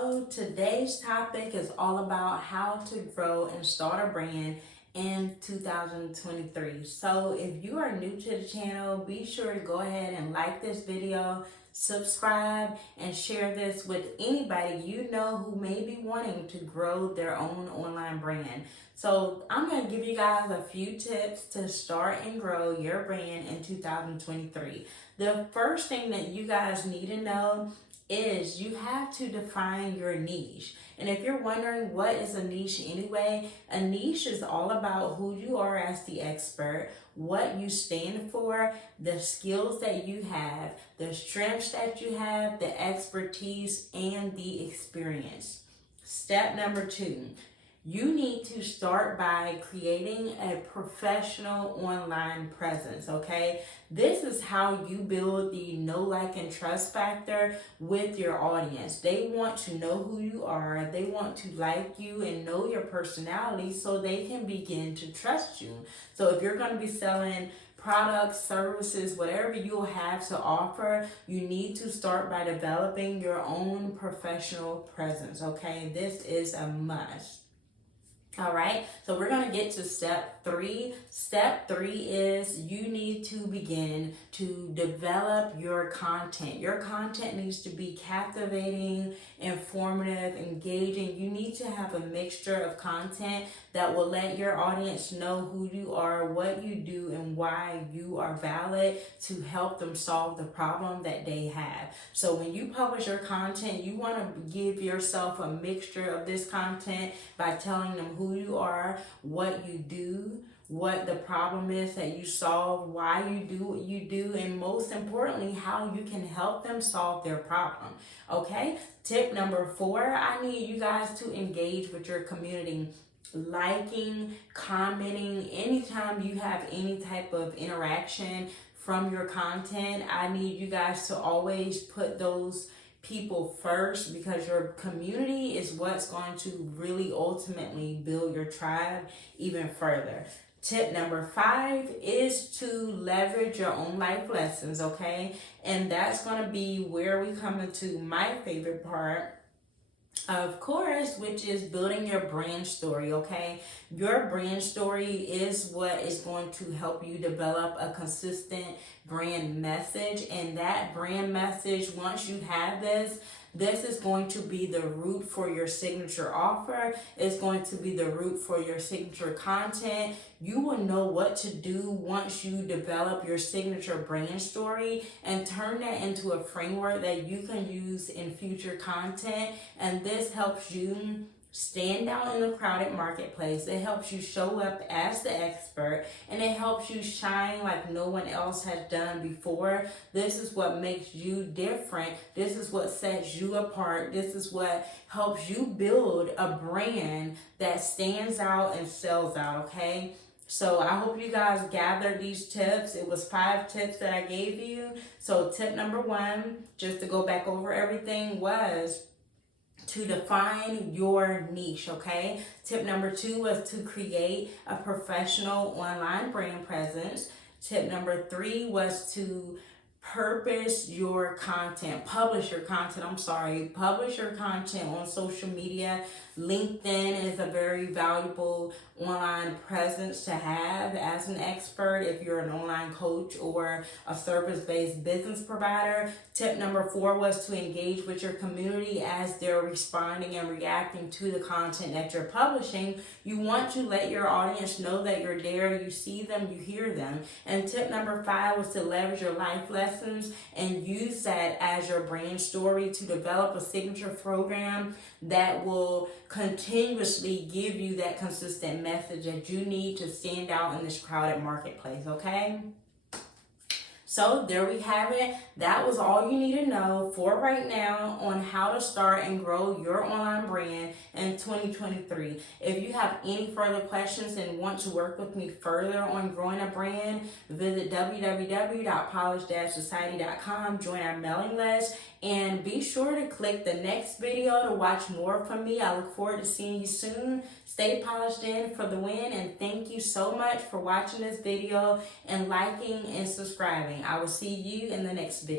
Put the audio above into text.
So today's topic is all about how to grow and start a brand in 2023. So if you are new to the channel, be sure to go ahead and like this video, subscribe, and share this with anybody you know who may be wanting to grow their own online brand. So I'm going to give you guys a few tips to start and grow your brand in 2023. The first thing that you guys need to know is you have to define your niche. And if you're wondering what is a niche anyway, a niche is all about who you are as the expert, what you stand for, the skills that you have, the strengths that you have, the expertise, and the experience. Step number 2. You need to start by creating a professional online presence, okay? This is how you build the know, like, and trust factor with your audience. They want to know who you are. They want to like you and know your personality so they can begin to trust you. So if you're going to be selling products, services, whatever you'll have to offer, you need to start by developing your own professional presence, okay? This is a must. All right, so we're going to get to step 3. Step 3 is you need to begin to develop your content. Your content needs to be captivating, informative, engaging. You need to have a mixture of content that will let your audience know who you are, what you do, and why you are valid to help them solve the problem that they have. So when you publish your content, you want to give yourself a mixture of this content by telling them who you are, what you do, what the problem is that you solve, why you do what you do, and most importantly, how you can help them solve their problem. Okay? Tip number 4, I need you guys to engage with your community. Liking, commenting, anytime you have any type of interaction from your content, I need you guys to always put those people first, because your community is what's going to really ultimately build your tribe even further. Tip number 5 is to leverage your own life lessons, okay? And that's going to be where we come into my favorite part, of course, which is building your brand story, okay? Your brand story is what is going to help you develop a consistent brand message. And that brand message, once you have this is going to be the root for your signature offer. It's going to be the root for your signature content. You will know what to do once you develop your signature brand story and turn that into a framework that you can use in future content. And this helps you stand out in the crowded marketplace. It helps you show up as the expert, and it helps you shine like no one else has done before. This is what makes you different. This is what sets you apart. This is what helps you build a brand that stands out and sells out, okay? So I hope you guys gathered these tips. It was 5 tips that I gave you. So tip number 1, just to go back over everything, was to define your niche, okay? Tip number 2 was to create a professional online brand presence. Tip number 3 was to publish your content on social media. LinkedIn is a very valuable online presence to have as an expert if you're an online coach or a service-based business provider. Tip number 4 was to engage with your community as they're responding and reacting to the content that you're publishing. You want to let your audience know that you're there, you see them, you hear them. And tip number 5 was to leverage your life lessons and use that as your brand story to develop a signature program that will continuously give you that consistent message that you need to stand out in this crowded marketplace, okay? So there we have it. That was all you need to know for right now on how to start and grow your online brand in 2023. If you have any further questions and want to work with me further on growing a brand, visit www.polish-society.com, join our mailing list, and be sure to click the next video to watch more from me. I look forward to seeing you soon. Stay polished in for the win, and thank you so much for watching this video and liking and subscribing. I will see you in the next video.